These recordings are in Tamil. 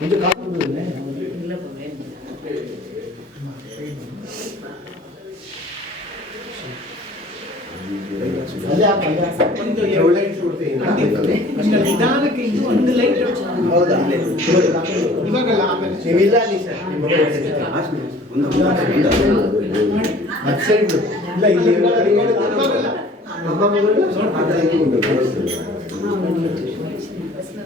கொஞ்சம் காசு கொடுக்குதுல்ல ನಿಧಾನಕ್ಕೆ ಇದು ಒಂದು ಲೈಟ್ ಹೌದಾ ಇವಾಗಲ್ಲ ಆಮೇಲೆ ನೀವಿಲ್ಲ ಅಲ್ಲಿ ಸರ್ ಸೈಡ್ ಇಲ್ಲ ಇಲ್ಲಿ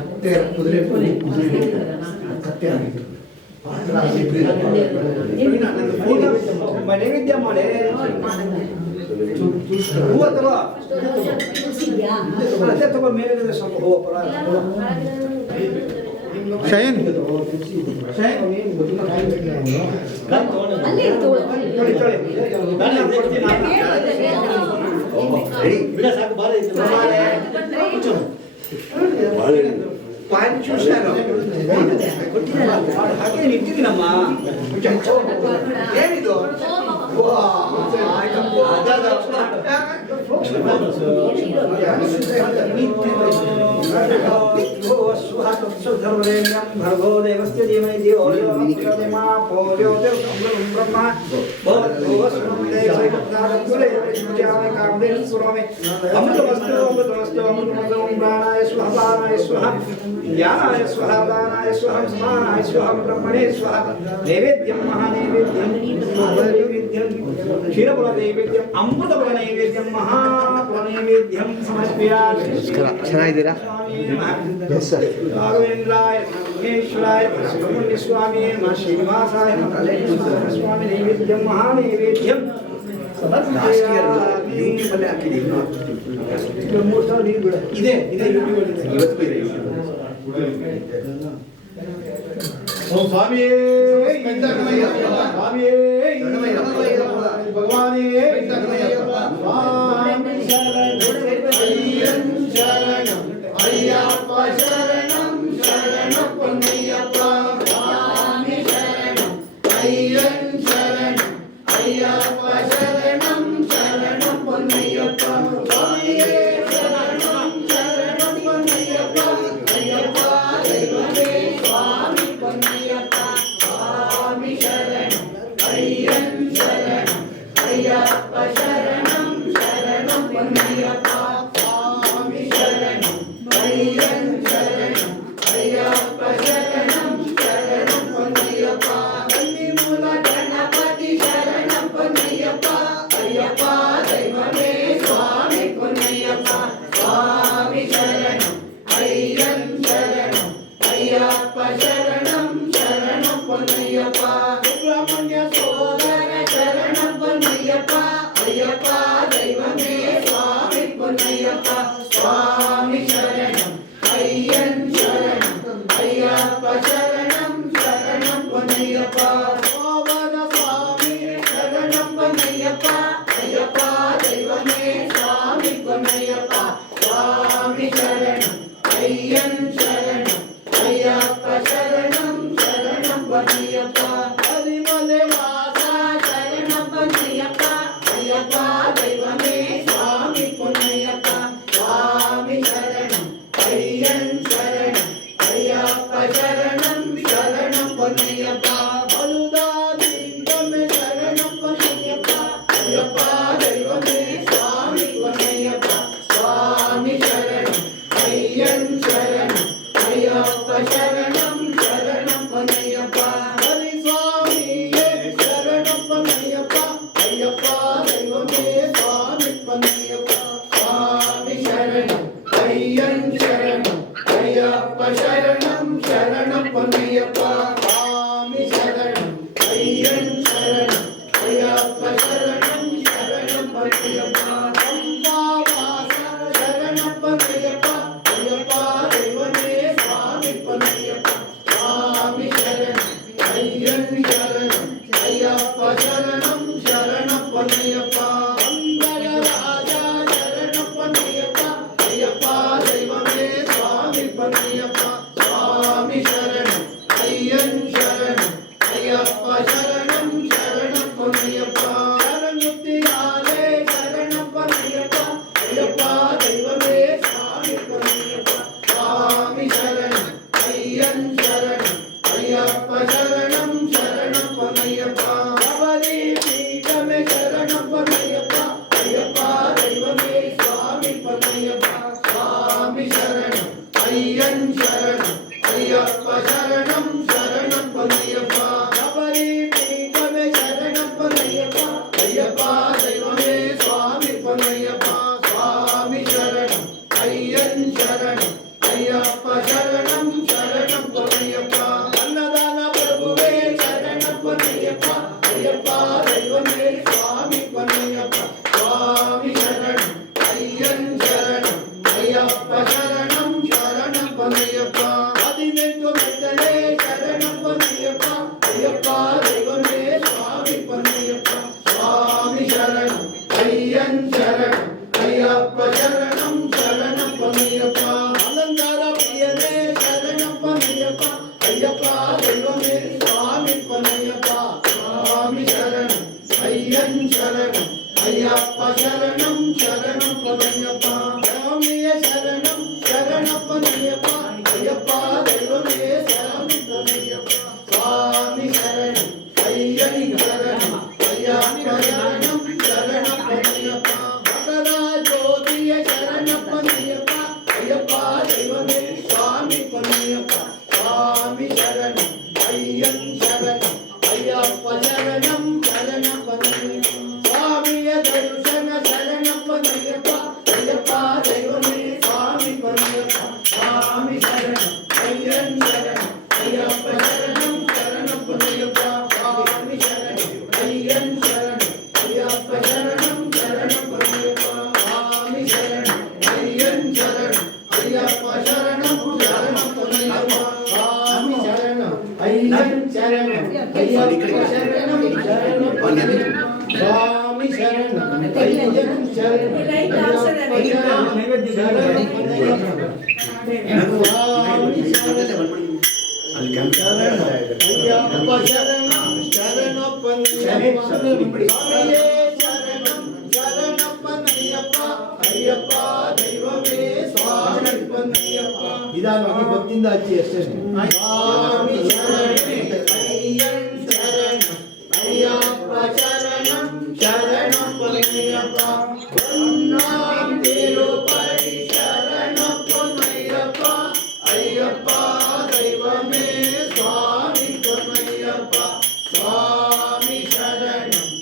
ಕತ್ತೆ ಕುದುರೆ ಕತ್ತೆ ಆಗಿದೆ ನೈವೇದ್ಯ ಮಾಡಿ ಹೂವ ತಗೋ ಅದೇ ತಗೋ ಮೇಲೆ ಸ್ವಲ್ಪ ಹೂವ ಪರ ಶಯನ್ ಪಾಯಿಂಟ್ చూశాను ಹಾಗೆ ನಿಂತಿದ್ದೀನಮ್ಮ ಏನಿದು ಭರ್ಗೋ ದೇವಸ್ಯ ಧೀಮಹಿ ಧಿಯೋ ಯೋ ನಃ ज्ञानाय स्वाहा दानाय स्वाहा समानाय स्वाहा ब्रह्मणे स्वाहा नैवेद्यं महानैवेद्यं नैवेद्यं क्षीरफल नैवेद्यं अमृतफल नैवेद्यं महाफल नैवेद्यं समर्पयामि ಚೆನ್ನಾಗಿದ್ದೀರಾ राघवेंद्राय महेश्वराय सुब्रह्मण्य स्वामी नमः श्रीनिवासाय नमः स्वामी नैवेद्यं महानैवेद्यं समर्पयामि ಇದೆ ಇದೆ ಇವತ್ತು ಇದೆ ಓಂ ಸ್ವಾಮಿಯೇ ಸ್ವಾಮಿಯೇ ಭಗವಾನೇ ಸ್ವಾಮಿ ಶರಣಂ ಅಯ್ಯಪ್ಪ ಶರಣಂ ಶರಣಂ ಪೊನ್ನಯ್ಯಪ್ಪ ಸ್ವಾಮಿ ಶರಣಂ ಅಯ್ಯನ್ ಶರಣಂ ಅಯ್ಯಪ್ಪ ಶರಣಂ ಶರಣಂ ಪೊನ್ನಯ್ಯಪ್ಪ ಸ್ವಾಮಿಯೇ ಶರಣಂ ಶರಣಂ ಪೊನ್ನಯ್ಯಪ್ಪ ಅಯ್ಯಪ್ಪ ದೈವಮೇ ಸ್ವಾಮಿ ಪೊನ್ನಯ್ಯಪ್ಪ ಸ್ವಾಮಿ ಶರಣಂ ಅಯ್ಯನ್ ಶರಣಂ ಅಯ್ಯಪ್ಪ ಶರಣಂ ಶರಣಂ ಪೊನ್ನಯ್ಯಪ್ಪ ಸ್ವಾಮಿ ಶರಣಂ ಅಯ್ಯನ್ ಶರಣಂ ಅಯ್ಯಪ್ಪ ಶರಣಂ ಶರಣಂ ಪೊನ್ನಯ್ಯಪ್ಪ ಮೂಲ ಗಣಪತಿ ಶರಣಂ ಪೊನ್ನಯ್ಯಪ್ಪ ಅಯ್ಯಪ್ಪ ದೈವಮೇ ಸ್ವಾಮಿ ಪೊನ್ನಯ್ಯಪ್ಪ ಸ್ವಾಮಿ ಶರಣಂ ಅಯ್ಯನ್ ಶರಣಂ ಅಯ್ಯಪ್ಪ ಶರಣಂ ಶರಣಂ ಪೊನ್ನಯ್ಯಪ್ಪ ಸುಬ್ರಹ್ಮಣ್ಯ ಸೋದರ ಶರಣಂ ಪೊನ್ನಯ್ಯಪ್ಪ ಅಯ್ಯಪ್ಪ ದೈವಮೇ ಸ್ವಾಮಿ ಪೊನ್ನಯ್ಯಪ್ಪ ಸ್ವಾಮಿ ಶರಣಂ ಅಯ್ಯನ್ ಶರಣಂ ಅಯ್ಯಪ್ಪ ಶರಣಂ ಶರಣಂ ಪೊನ್ನಯ್ಯಪ್ಪ ಸೋಮನ ಸ್ವಾಮಿ ಶರಣಂ ಪೊನ್ನಯ್ಯಪ್ಪ ಅಯ್ಯಪ್ಪ ದೈವಮೇ ಸ್ವಾಮಿ ಪೊನ್ನಯ್ಯಪ್ಪ ಸ್ವಾಮಿ ಶರಣಂ ಅಯ್ಯನ್ ಶರಣಂ ಅಯ್ಯಪ್ಪ ಶರಣಂ ಶರಣಂ ಪೊನ್ನಯ್ಯಪ್ಪ ಹರಿಮಲೆ ವಾಸ ಶರಣಂ ಪೊನ್ನಯ್ಯಪ್ಪ ಅಯ್ಯಪ್ಪ ದೈವಮೇ ಸ್ವಾಮಿ ಪೊನ್ನಯ್ಯಪ್ಪ ಸ್ವಾಮಿ ಶರಣಂ ಅಯ್ಯನ್ ಶರಣಂ ಅಯ್ಯಪ್ಪ ಶರಣಂ ಶರಣಂ ಪೊನ್ನಯ್ಯಪ್ಪ ಬಲುದಾದಿಂದಮೆ ಶರಣಂ ಪೊನ್ನಯ್ಯಪ್ಪ ಅಯ್ಯಪ್ಪ ದೈವಮೇ ಸ್ವಾಮಿ ಪೊನ್ನಯ್ಯಪ್ಪ ಸ್ವಾಮಿ ಶರಣಂ ಅಯ್ಯನ್ ಶರಣಂ ಅಯ್ಯಪ್ಪ ಶರಣಂ ಶರಣಂ ಪೊನ್ನಯ್ಯಪ್ಪ ಹರಿ ಸ್ವಾಮಿಯೇ ಶರಣಂ ಪೊನ್ನಯ್ಯಪ್ಪ ಅಯ್ಯಪ್ಪ ದೈವಮೇ ಸ್ವಾಮಿ ಪೊನ್ನಯ್ಯಪ್ಪ ಸ್ವಾಮಿ ಶರಣಂ ಅಯ್ಯನ್ ಶರಣಂ ಅಯ್ಯಪ್ಪ ಶರಣಂ ಶರಣಂ ಪೊನ್ನಯ್ಯಪ್ಪ ಸ್ವಾಮಿ ಶರಣಂ ಅಯ್ಯನ್ ಶರಣಂ ಅಯ್ಯಪ್ಪ ಶರಣಂ ಶರಣಂ ಪೊನ್ನಯ್ಯಪ್ಪ ಅಂಬಾವಾಸ ಶರಣಂ ಪೊನ್ನಯ್ಯಪ್ಪ ಅಯ್ಯಪ್ಪ ದೈವಮೇ ಸ್ವಾಮಿ ಪೊನ್ನಯ್ಯಪ್ಪ ಸ್ವಾಮಿ ಶರಣಂ ಅಯ್ಯನ್ ಶರಣಂ ಅಯ್ಯಪ್ಪ ಶರಣಂ ಶರಣಂ ಪೊನ್ನಯ್ಯಪ್ಪ ಅಂಬರ ರಾಜ ಶರಣಂ ಪೊನ್ನಯ್ಯಪ್ಪ ಅಯ್ಯಪ್ಪ ದೈವಮೇ ಸ್ವಾಮಿ ಪೊನ್ನಯ್ಯಪ್ಪ ಸ್ವಾಮಿ ಶರಣಂ ಅಯ್ಯನ್ ಶರಣಂ ಅಯ್ಯಪ್ಪ ಶರಣಂ ಶರಣಂ ಪೊನ್ನಯ್ಯಪ್ಪ ಶರಣುತ್ತಿಯಾಲೆ ಶರಣಂ ಪೊನ್ನಯ್ಯಪ್ಪ ಅಯ್ಯಪ್ಪ ದೈವಮೇ ಸ್ವಾಮಿ ಪೊನ್ನಯ್ಯಪ್ಪ ಸ್ವಾಮಿ ಶರಣಂ ஐயன் சரணம் ஐயப்ப சரணம் சரணம் பொன்னையப்பா சபரி பீடமே சரணம் பொன்னையப்பா ஐயப்பா தெய்வமே சுவாமி பொன்னையப்பா சுவாமி சரணம் ஐயன் சரணம் ஐயப்ப சரணம் சரணம் பொன்னையப்பா அன்னதான பிரபுவே சரணம் பொன்னையப்பா ஐயப்பா தெய்வமே சுவாமி பொன்னையப்பா சுவாமி சரணம் ஐயன் சரணம் ஐயப்ப சரணம் சரணம் பொன்னையப்பா பதினெட்டு மெட்டலே சரணம் பொன்னையப்பா ஐயப்பா தெய்வமே சுவாமி பொன்னையப்பா சுவாமி சரணம் ஐயன் சரணம் ஐயப்ப சரணம் சரணம் பொன்னையப்பா அலங்கார பிரியனே சரணம் பொன்னையப்பா ஐயப்பா தெய்வமே சுவாமி பொன்னையப்பா சுவாமி சரணம் ஐயன் சரணம் ஐயப்ப சரணம் சரணம் பொன்னையப்பா சுவாமிய சரணம் சரணம் பொன்னையப்பா ஐயப்பா தெய்வமே சுவாமி பொன்னையப்பா சுவாமி சரணம் ஐயன் சரணம் ஐயப்ப சரணம் சரணம் பொன்னையப்பா மகரா ஜோதிய சரணம் பொன்னையப்பா ஐயப்பா தெய்வமே சுவாமி பொன்னையப்பா சுவாமி சரணம் ஐயன் சரணம் ஐயப்ப சரணம் சரணம் பொன்னையப்பா சுவாமிய தரிசன சரணம் பொன்னையப்பா ஐயப்பா தெய்வமே சுவாமி பொன்னையப்பா சுவாமி சரணம் ஐயன் சரணம் ஐயப்ப சரணம் சரணம் பொன்னையப்பா சுவாமி சரணம் ஐயன் சரணம் ஐயப்ப சரணம் சரணம் பொன்னையப்பா சுவாமி சரணம் ஐயன் சரணம் ஐயப்ப சரணம் சரணம் பொன்னையப்பா சுவாமி சரணம் ஐயன் சரணம் ஐயப்ப சரணம் சரணம் பொன்னையப்பா சுவாமி சரணம் ஐயன் சரணம் ನೈವೇದ್ಯ ஐயப்ப சரணம் சரணம் பொன்னையப்பா சுவாமியே சரணம் சரணம் பொன்னையப்பா ஐயப்பா தெய்வமே சுவாமி பொன்னையப்பா ನಿಧಾನವಾಗಿ ಭಕ್ತಿಯಿಂದ ಹಚ್ಚಿ ಅಷ್ಟೇ சுவாமி சரணம் ஐயன் சரணம் ஐயப்ப சரணம் சரணம் பொன்னையப்பா பொன்னாம் திருப்பதி சரணம் பொன்னையப்பா ஐயப்பா தெய்வமே சுவாமி பொன்னையப்பா சுவாமி சரணம்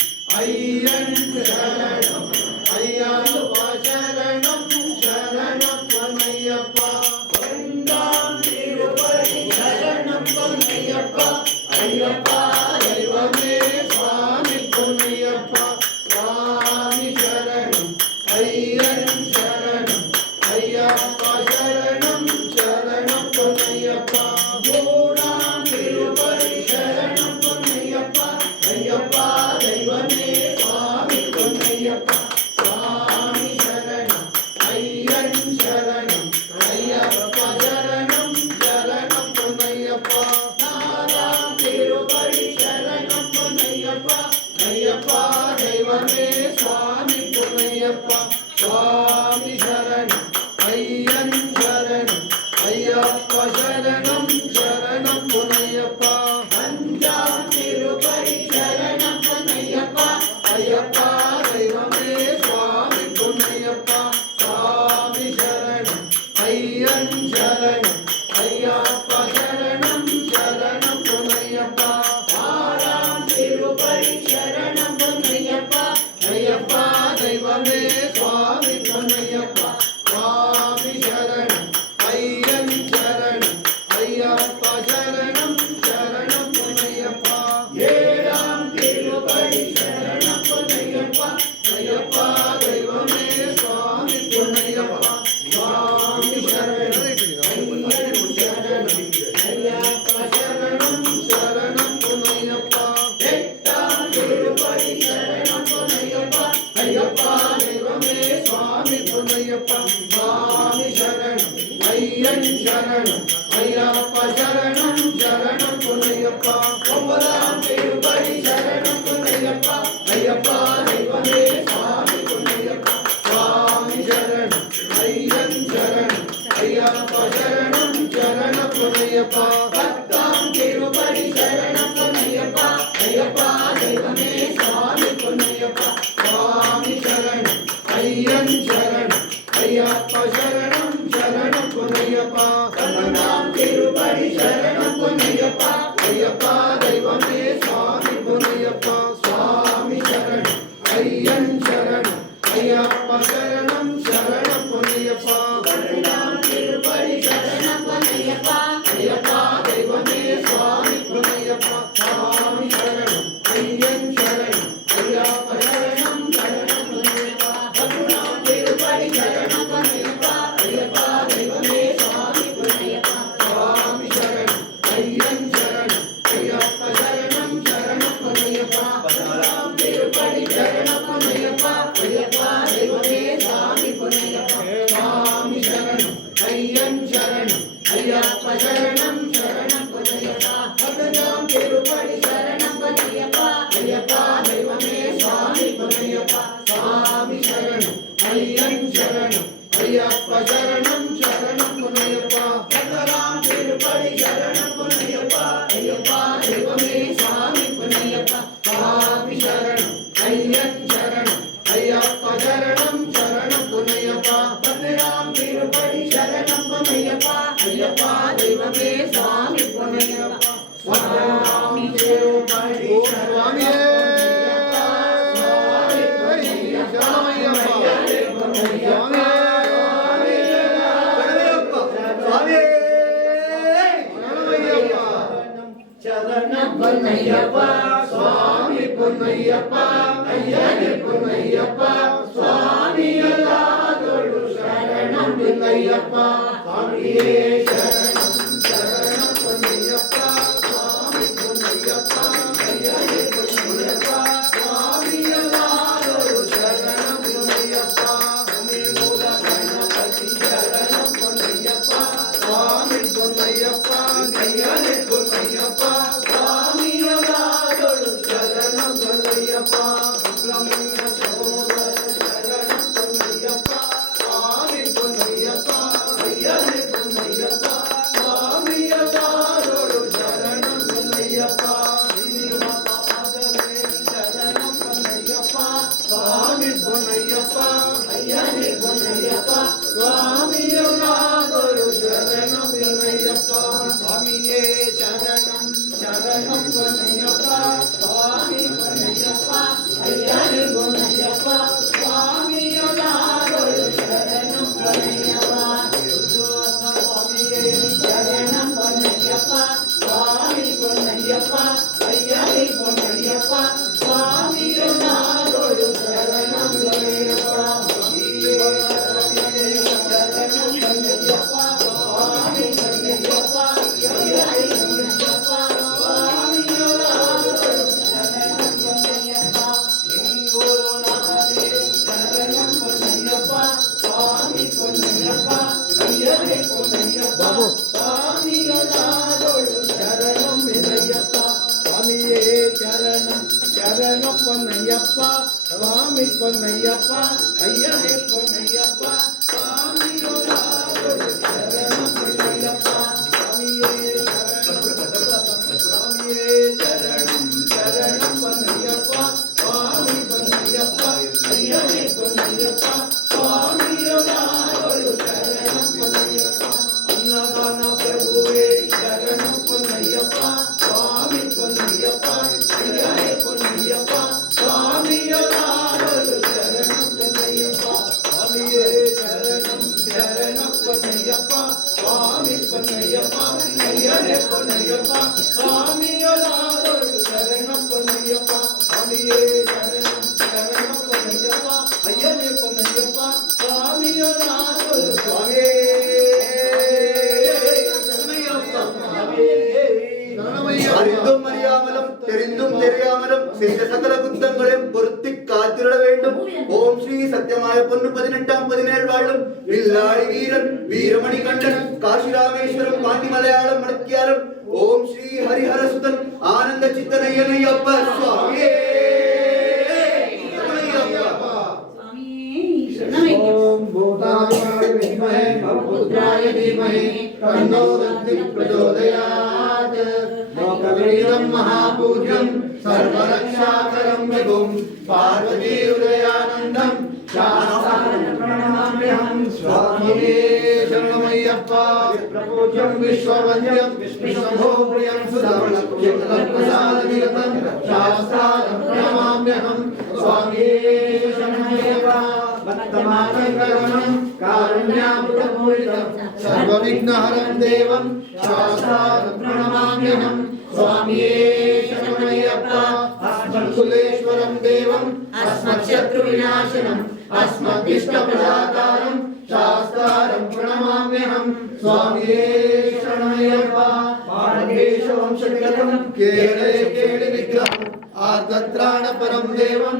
ஐயன் சரணம் ஐயப்பா சரணம் சரணம் பொன்னையப்பா பொன்னாம் திருப்பதி சரணம் பொன்னையப்பா ஐயப்பா தெய்வமே சுவாமி பொன்னையப்பா சுவாமி சரணம் ஐயன் சரணம் ஐயப்பா சரணம் சரணம் பொன்னையப்பா மூணாம் திருப்பதி சரணம் பொன்னையப்பா ஐயப்பா தெய்வமே சுவாமி பொன்னையப்பா சுவாமி சரணம் ஐயன் சரணம் ஐயப்பா சரணம் சரணம் பொன்னையப்பா நாலாம் திருப்பதி சரணம் பொன்னையப்பா ஐயப்பா தெய்வமே சுவாமி பொன்னையப்பா சுவாமி சரணம் ஐயன் சரணம் ஐயப்பா சரணம் சரணம் பொன்னையப்பா அஞ்சாம் திருப்பதி சரணம் பொன்னையப்பா ஐயப்பா தெய்வமே சுவாமி பொன்னையப்பா சுவாமி சரணம் ஐயன் சரணம் ஐயப்பா சரணம் சரணம் பொன்னையப்பா ஆறாம் திருப்பதி சரணம் பொன்னையப்பா ஐயப்பா தெய்வமே சுவாமி பொன்னையப்பா சுவாமி சரணம் ஐயன் சரணம் ஐயப்பா சரணம் சரணம் பொன்னையப்பா ஏழாம் திருப்பதி சரணம் பொன்னையப்பா ஐயப்பா தெய்வமே சுவாமி பொன்னையப்பா சுவாமி சரணம் ஐயன் சரணம் ஐயப்பா சரணம் சரணம் பொன்னையப்பா எட்டாம் திருப்பதி சரணம் பொன்னையப்பா ஐயப்பா தெய்வமே சுவாமி பொன்னையப்பா சுவாமி சரணம் ஐயன் சரணம் ஐயப்பா சரணம் சரணம் பொன்னையப்பா ஒன்பதாம் திருப்பதி சரணம் பொன்னையப்பா ஐயப்பா தெய்வமே சுவாமி பொன்னையப்பா சுவாமி சரணம் ஐயன் சரணம் ஐயப்பா சரணம் சரணம் பொன்னையப்பா பத்தாம் திருப்பதி சரணம் பொன்னையப்பா ஐயப்பா தெய்வமே சுவாமி பொன்னையப்பா சுவாமி சரணம் ஐயன் சரணம் ஐயப்பா சரணம் சரணம் பொன்னையப்பா ದೈವವೇ ಸ್ವಾಮಿ ಪೊನ್ನಯ್ಯಪ್ಪ ಸ್ವಾಮಿ ತಿರುಪತಿ ಸ್ವಾಮಿಯೇ ಶರಣಂ ಪೊನ್ನಯ್ಯಪ್ಪ ಸ್ವಾಮಿ ಪೊನ್ನಯ್ಯಪ್ಪ ಅಯ್ಯನೇ ಪೊನ್ನಯ್ಯಪ್ಪ ಸ್ವಾಮಿಯಲ್ಲಾದೊಳು ಶರಣಂ ಪೊನ್ನಯ್ಯಪ್ಪ ಸ್ವಾಮಿಯೇ ಶರಣಂ ಶರಣಂ ಪೊನ್ನಯ್ಯಪ್ಪ ಸ್ವಾಮಿ ಪೊನ್ನಯ್ಯಪ್ಪ ಅಯ್ಯನೇ ಪೊನ್ನಯ್ಯಪ್ಪ ಸ್ವಾಮಿಯಲ್ಲಾದೊಳು ಶರಣಂ ಪೊನ್ನಯ್ಯಪ್ಪ ಸ್ವಾಮಿ ಮೂಲ ಗಣಪತಿ ಶರಣಂ ಪೊನ್ನಯ್ಯಪ್ಪ ಸ್ವಾಮಿ ಪೊನ್ನಯ್ಯಪ್ಪ ಅಯ್ಯನೇ ಪೊನ್ನಯ್ಯಪ್ಪ ಸ್ವಾಮಿಯಲ್ಲಾದೊಳು ಶರಣಂ ಪೊನ್ನಯ್ಯಪ್ಪ ಸುಬ್ರಹ್ಮಣ್ಯ ಸೋದರ ಶರಣಂ ಪೊನ್ನಯ್ಯಪ್ಪ ಸ್ವಾಮಿ ಪೊನ್ನಯ್ಯಪ್ಪ ಅಯ್ಯನೇ ಪೊನ್ನಯ್ಯಪ್ಪ ಸ್ವಾಮಿಯಲ್ಲಾದೊಳು ಶರಣಂ ಪೊನ್ನಯ್ಯಪ್ಪ ಶ್ರೀನಿವಾಸ ಪಾದವೇ ಶರಣಂ ಪೊನ್ನಯ್ಯಪ್ಪ ಸ್ವಾಮಿ ಪೊನ್ನಯ್ಯಪ್ಪ ಅಯ್ಯನೇ ಪೊನ್ನಯ್ಯಪ್ಪ ಸ್ವಾಮಿಯಲ್ಲಾದೊಳು ಶರಣಂ ಪೊನ್ನಯ್ಯಪ್ಪ ಸ್ವಾಮಿಯೇ ಶರಣಂ ಶರಣಂ ಪೊನ್ನಯ್ಯಪ್ಪ ಸ್ವಾಮಿ ಪೊನ್ನಯ್ಯಪ್ಪ ಅಯ್ಯನೇ ಪೊನ್ನಯ್ಯಪ್ಪ ಸ್ವಾಮಿಯಲ್ಲಾದೊಳು ಶರಣಂ ಪೊನ್ನಯ್ಯಪ್ಪ ಸ್ವಾಮಿಯೇ ಶರಣಂ ಪೊನ್ನಯ್ಯಪ್ಪ ಸ್ವಾಮಿ ಪೊನ್ನಯ್ಯಪ್ಪ ಅಯ್ಯನೇ ಪೊನ್ನಯ್ಯಪ್ಪ ಸ್ವಾಮಿಯಲ್ಲಾದೊಳು ಶರಣಂ ಪೊನ್ನಯ್ಯಪ್ಪ ಶರಣಂ ಪೊನ್ನಯ್ಯಪ್ಪ ಸ್ವಾಮಿ ಪೊನ್ನಯ್ಯಪ್ಪ ಅಯ್ಯನೇ ಪೊನ್ನಯ್ಯಪ್ಪ ಸ್ವಾಮಿಯಲ್ಲಾದೊಳು ಶರಣಂ ಪೊನ್ನಯ್ಯಪ್ಪ ಲಿಂಗೋನಾಥನೇ ಶರಣಂ ಪೊನ್ನಯ್ಯಪ್ಪ ಸ್ವಾಮಿ ಪೊನ್ನಯ್ಯಪ್ಪ ಅಯ್ಯನೇ ಪೊನ್ನಯ್ಯಪ್ಪ ಸ್ವಾಮಿಯಲ್ಲಾದೊಳು ಶರಣಂ ಪೊನ್ನಯ್ಯಪ್ಪ ಸ್ವಾಮಿಯೇ ಶರಣಂ ಶರಣಂ ಪೊನ್ನಯ್ಯಪ್ಪ ಸ್ವಾಮಿ ಪೊನ್ನಯ್ಯಪ್ಪ ಅಯ್ಯನೇ ಪೊನ್ನಯ್ಯಪ್ಪ ಸ್ವಾಮಿಯಲ್ಲಾದೊಳು ಶರಣಂ ಪೊನ್ನಯ್ಯಪ್ಪ ಸ್ವಾಮಿಯೇ ಸ್ವಾಮಿಯೇ ಶರಣಂ ಶರಣಂ ಪೊನ್ನಯ್ಯಪ್ಪ ಸ್ವಾಮಿ ಪೊನ್ನಯ್ಯಪ್ಪ ಅಯ್ಯನೇ ಪೊನ್ನಯ್ಯಪ್ಪ ಸ್ವಾಮಿಯಲ್ಲಾದೊಳು ಶರಣಂ ಪೊನ್ನಯ್ಯಪ್ಪ ಅನ್ನದಾನ ಪ್ರಭುವೇ ಶರಣಂ ಪೊನ್ನಯ್ಯಪ್ಪ ಸ್ವಾಮಿ ಪೊನ್ನಯ್ಯಪ್ಪ ಅಯ್ಯನೇ ಪೊನ್ನಯ್ಯಪ್ಪ ಸ್ವಾಮಿಯಲ್ಲಾದೊಳು ಶರಣಂ ಪೊನ್ನಯ್ಯಪ್ಪ ಸ್ವಾಮಿಯೇ ಶರಣಂ ಶರಣಂ ಪೊನ್ನಯ್ಯಪ್ಪ ಸ್ವಾಮಿ ಪೊನ್ನಯ್ಯಪ್ಪ ಅಯ್ಯನೇ ಪೊನ್ನಯ್ಯಪ್ಪ ಸ್ವಾಮಿಯಲ್ಲಾದೊಳು ಶರಣಂ ಪೊನ್ನಯ್ಯಪ್ಪ ಸ್ವಾಮಿಯೇ ಶರಣಂ ಶರಣಂ ಪೊನ್ನಯ್ಯಪ್ಪ ಅಯ್ಯನೇ ಪೊನ್ನಯ್ಯಪ್ಪ ಸ್ವಾಮಿಯಲ್ಲಾದೊಳು ಸ್ವಾಮಿಯೇ அறிந்தும் அறியாமலும் தெரிந்தும் தெரியாமலும் செய்த சகல குத்தங்களையும் பொருத்தி காத்திட வேண்டும். ஓம் ஸ்ரீ சத்தியமாய பொன்னு 18 வாழும் வில்லாளி வீரன் வீரமணி கண்டன் காசி ராமேஸ்வரம் பாண்டி மலையாளம் மடக்கியாரம் ஓம் ஸ்ரீ ஹரிஹர சுதன் ஆனந்த சித்தனையனையப்ப சுவாமியே ஓம் பூதாய வித்மஹே பவபுத்ராய தீமஹி தன்னோ ருத்ரः பிரச்சோதயாத் லோகவேதம் மகாபூஜ்யம் சர்வரக்ஷாகரம் விபும் பார்வதி உதயானந்தம் சாஸ்தாரம் பிரணமாம்யஹம் ஸ்வாமியே சரணமய்யப்ப பிரபூஜ்யம் விஸ்வவந்தியம் விஷ்ணுசம்போ பிரியம் சுதர்ணம் பிரசாதநிகதம் சாஸ்தாரம் பிரணமாம்யஹம் ஸ்வாமியே சரணமய்யப்ப भक्तमानंदगमनं कारुण्यामृतपूरितं सर्वविघ्नहरं देवं शास्त्रार्थं प्रणमाम्यहं स्वामिये शरणमय्यप्प अस्मत्कुलेश्वरं देवं अस्मत्शत्रुविनाशनं अस्मद्दिष्टप्रदातारं शास्त्रार्थं प्रणमाम्यहं स्वामिये शरणमय्यप्प पारदेशवंशगतं केरळे केळि विग्रहम् आर्द्रत्राणपरं देवं